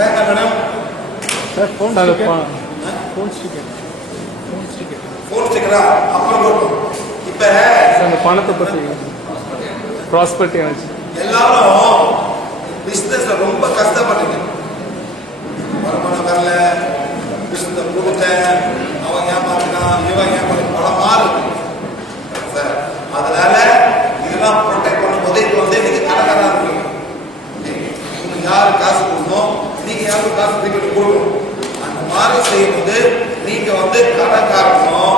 ಬೇಕಾ madam sir phone phone sticker phone sticker phone அப்புறம் இப்போ அந்த பணத்தை பற்றி ப்ராஸ்பெக்ட் ஆச்சு. எல்லாரும் பிஸ்னஸ்ல ரொம்ப கஷ்டப்பட்டுங்க. வருமானம் வரல. பிஸ்னஸ் கொடுத்த அவன் ஏமாத்தினான் இவன் ஏமாத்தி பல மாறு சார் அதனால இதெல்லாம் ப்ரொடெக்ட் பண்ணும் போது இப்போ வந்து இன்னைக்கு கணக்காக காசு கொடுக்கணும்? நீங்க யாரும் காசு தூக்கிட்டு போடுவோம் அந்த மாதிரி செய்யும்போது நீங்க வந்து கடை காரணம்.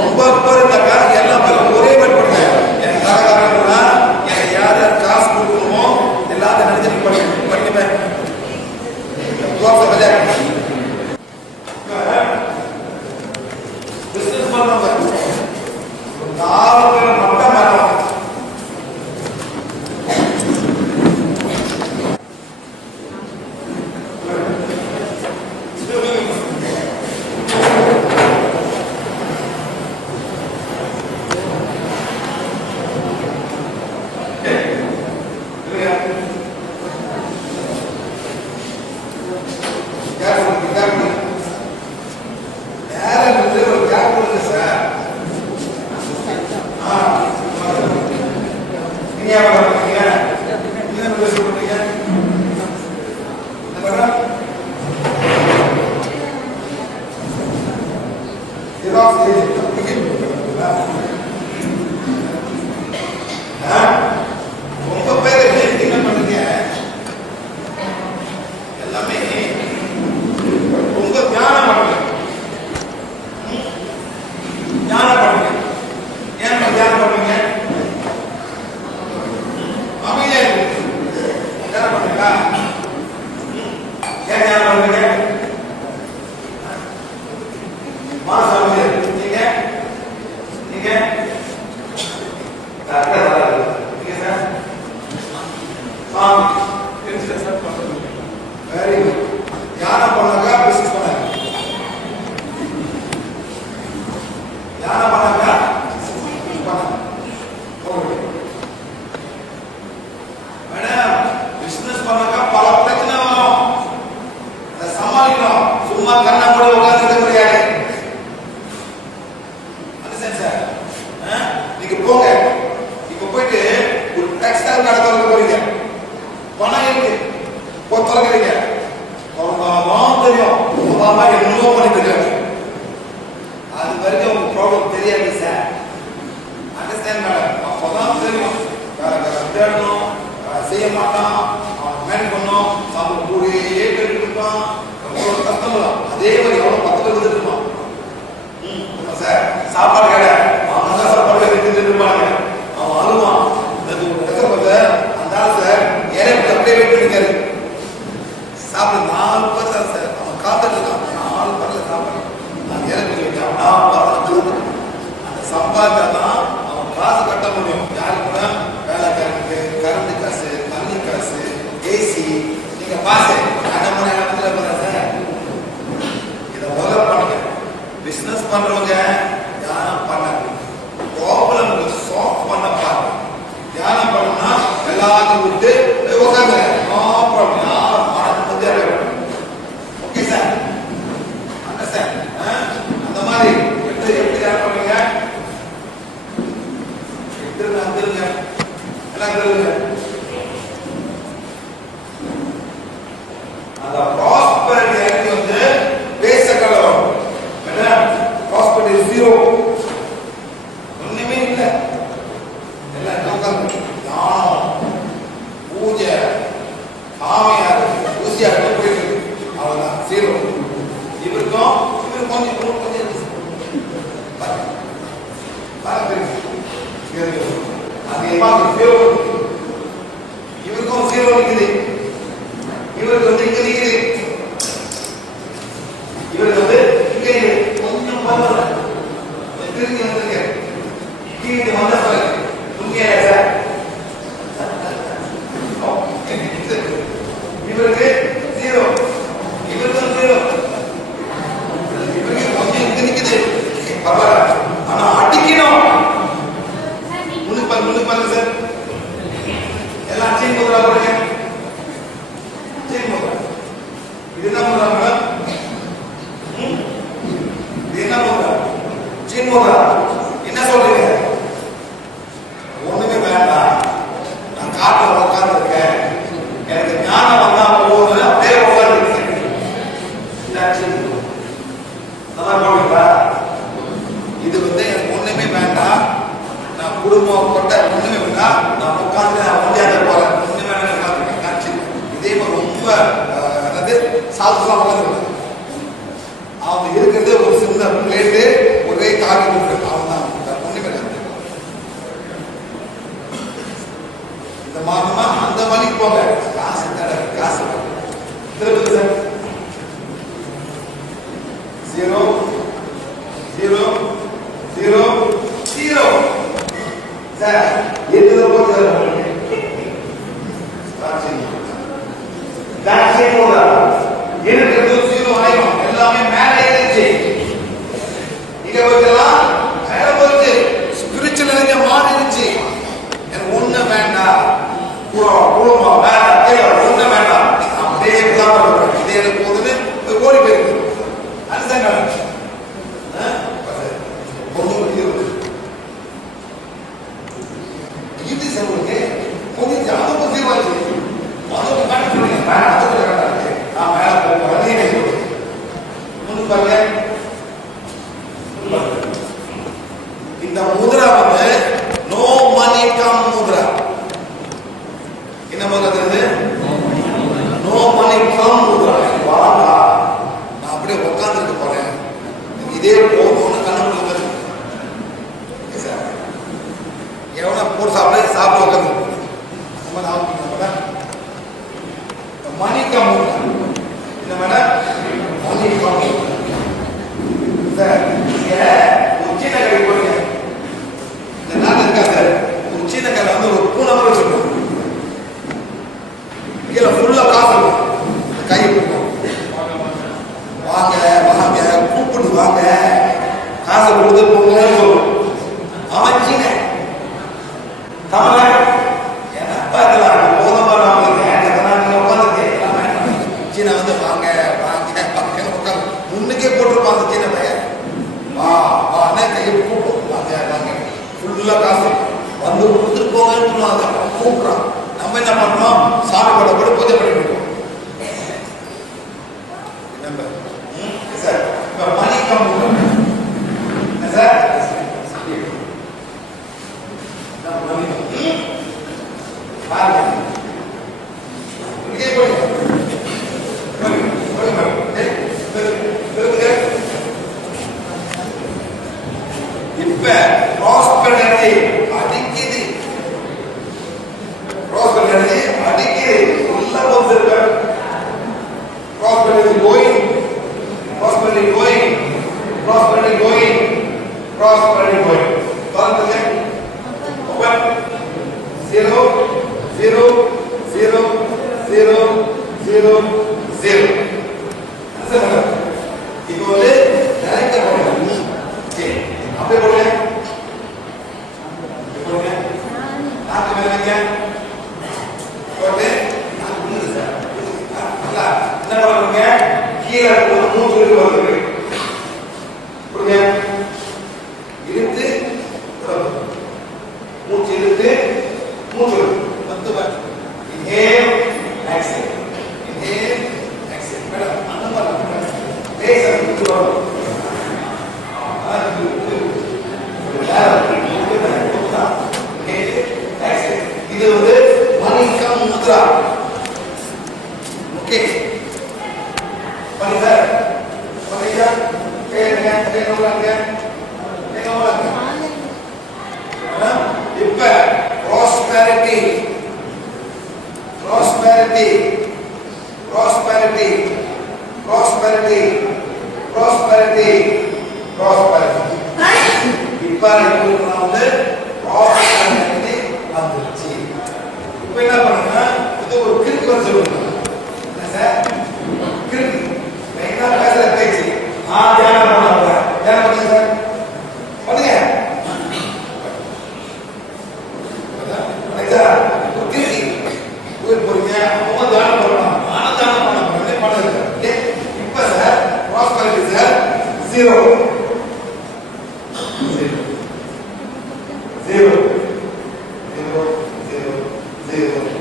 অবাক করে তাকে தேவன் எவ்வளோ பத்து பேர் தெரியுமா சார் சாப்பாடு பண்ணுங்க தியானம் பண்ணாங்க ப்ராப்ளம் சால்வ் பண்ண பாருங்க தியானம் பண்ணா எல்லாத்தையும் ப்ராப்ளம் யாரும் மனது முதியாக ஓகே சார் அண்டர்ஸ்டாண்ட் அந்த மாதிரி. எப்படி எப்படி பண்ணுங்க? எடுத்துருங்க வந்துருங்க. குடும்பம் கொண்ட ஒண்ணுமே வேணா நான் உட்காந்து ஒண்டியாக போறேன் ஒண்ணுமே நினைச்சு இதே மாதிரி ரொம்ப அதாவது சாதுலாம் உட்காந்து அவங்க இருக்கிறது ஒரு சின்ன பிளேட்டு ஒரே காவி கொடுக்குறது அவன் தான் ஒண்ணுமே இந்த மாதமா அந்த வழிக்கு போங்க. காசு தட காசு Tirupati zero zero zero sir எதுல போட்டு எனக்கு ஜீரோ எல்லாமே மேலே இருந்துச்சு இங்க வைக்கலாம் இந்த முதிரா வந்து நோ மணி கம் முதிரா. என்ன பண்றது நோ மணி கம் முதிரா. வாடா. நான் அப்படியே உட்கார்ந்துட்டு போறேன். இதே போகணும்னு கண்ணு எவனா போட்டு சாப்பிட சாப்பிட்டு உட்காந்து மணி கம் நம்பர் சார் இப்போ மணிக்கம் prosperity வந்து prosperity வந்துருச்சு இப்போ என்ன பண்ணுங்க இது ஒரு கிறுக்கு வந்து சொல்லுங்க என்ன சார் கிறுக்கு நான் என்ன பேசுற பேச்சு ஆ தியானம் பண்ண தியானம் பண்ணுங்க சார் பண்ணுங்க ரைட்டா? ஒரு கிறுக்கி கோயில் போறீங்க அவங்க தியானம் பண்ணலாம் நானும் தியானம் பண்ண போறேன் பண்ணுங்க ஓகே இப்போ sir prosperity sir zero zero zero zero zero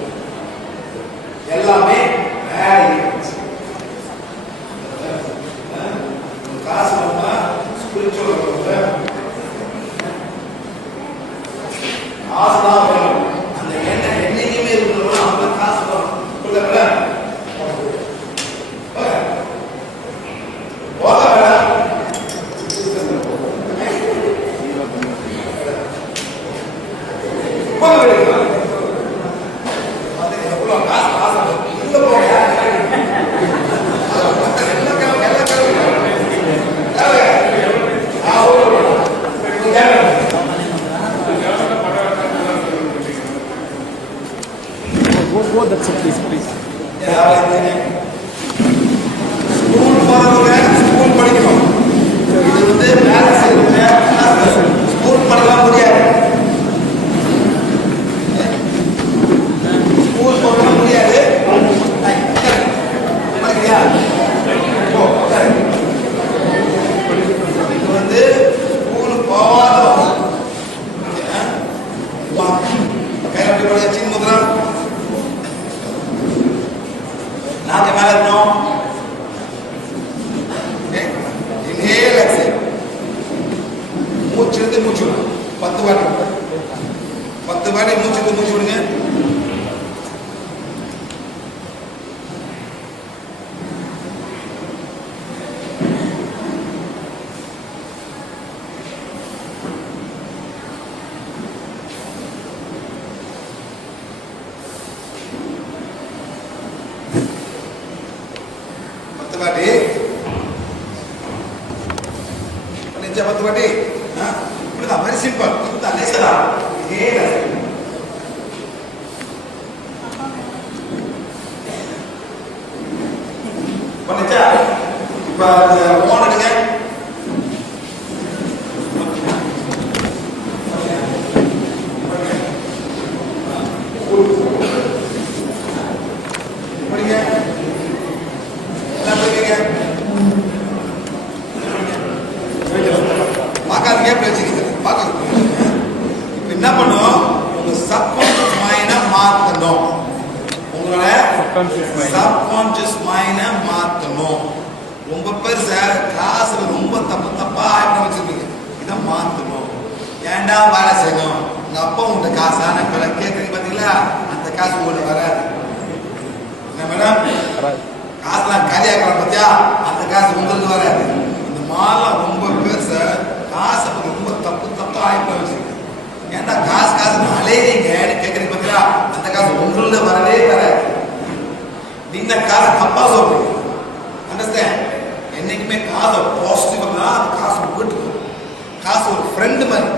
బతుబాటి నుంచే బతుబాటి ఇప్పుడు మరి సింపుల్ ఇంత అనేది కదా ఇదే పండించా ఇప్పుడు சப்கான்ஷியஸ் மைண்டை மாற்றணும் ரொம்ப பேர் சார் காசுல ரொம்ப தப்பு தப்பா வச்சிருக்கீங்க இதை மாற்றணும் ஏன்டா வேலை செய்யணும்? உங்க அப்பா உங்கள்கிட்ட காசா? நான் இப்போ கேட்குறீங்க பார்த்தீங்களா அந்த காசு உங்களுக்கு வராது. என்ன மேடம். காசுலாம் காலியாக்கலாம் பார்த்தியா அந்த காசு உங்களுக்கு வராது. இந்த மாலாம் ரொம்ப பேர் சார் காசை ரொம்ப தப்பு தப்பா ஆயிப்பா வச்சிருக்கு ஏன்டா காசு காசு அலையிறீங்க கேட்குறீங்க பார்த்தீங்களா அந்த காசு உங்கள வரவே வராது நீங்க காசு தப்பா அண்டர்ஸ்டாண்ட் என்னைக்குமே காசை பாசிட்டிவ் காசு வீட்டுக்கு காசு ஒரு ஃப்ரெண்டு மாதிரி.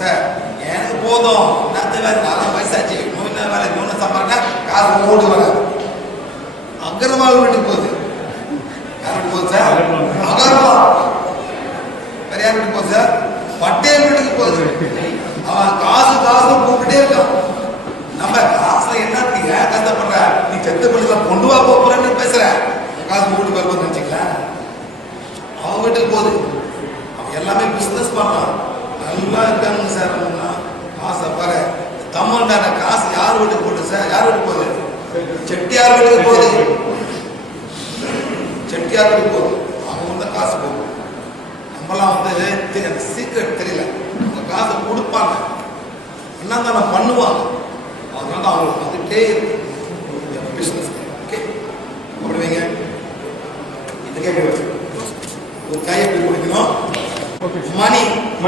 சார் எனக்கு போதும். நான் வேலை நாலாம் வயசாச்சு. நோய் வேலை நோய் சம்பாருனா காசு ஓடு வராது. அகர்வால் வீட்டுக்கு போகுது. யார் போகுது சார் அகர்வால். வேற யார் வீட்டுக்கு போகுது சார் பட்டேல் வீட்டுக்கு போகுது. அவன் காசு காசு கூப்பிட்டே இருக்கான். நம்ம காசுல என்ன ஏன் கஷ்டப்படுற நீ செத்த பிள்ளைல கொண்டு வா போறேன்னு பேசுற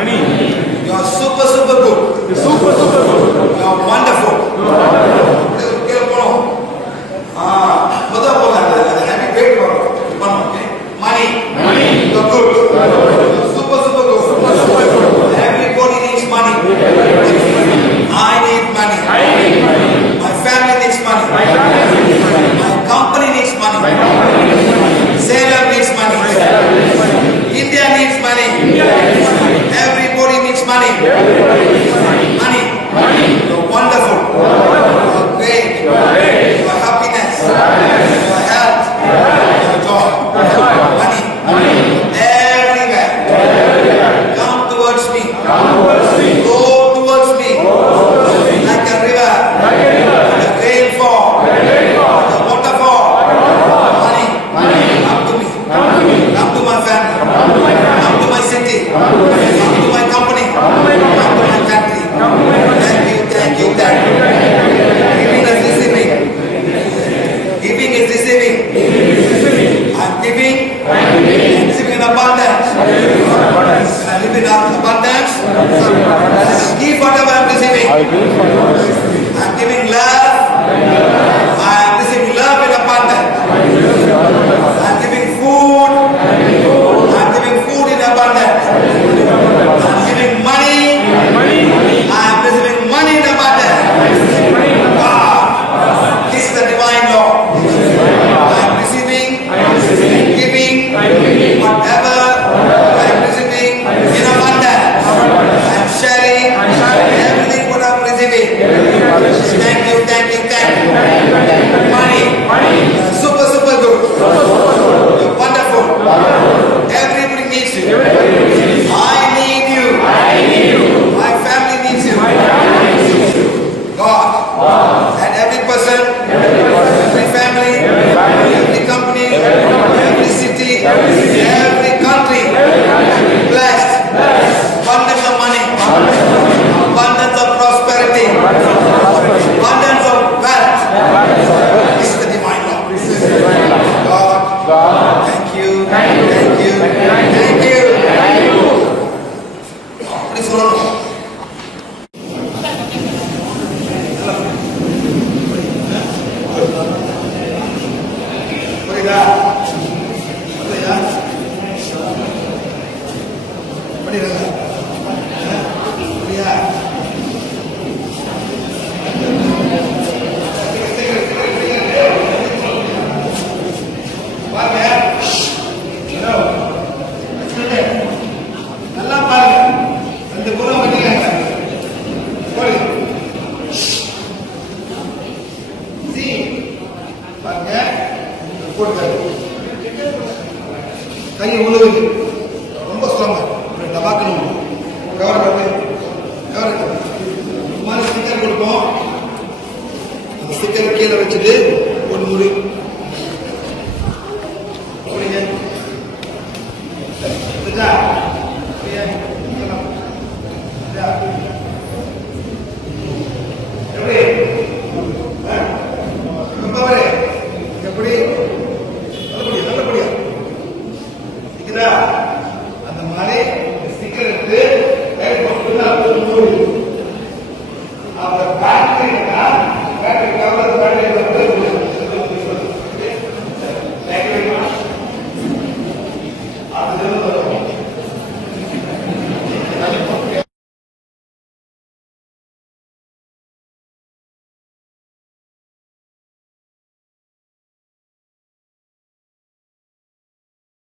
money. You are super, super good. You're super, super good. You are wonderful. You are wonderful. in abundance. I live in abundance. I give whatever I'm receiving. I'm giving love. God. Thank you. Thank you.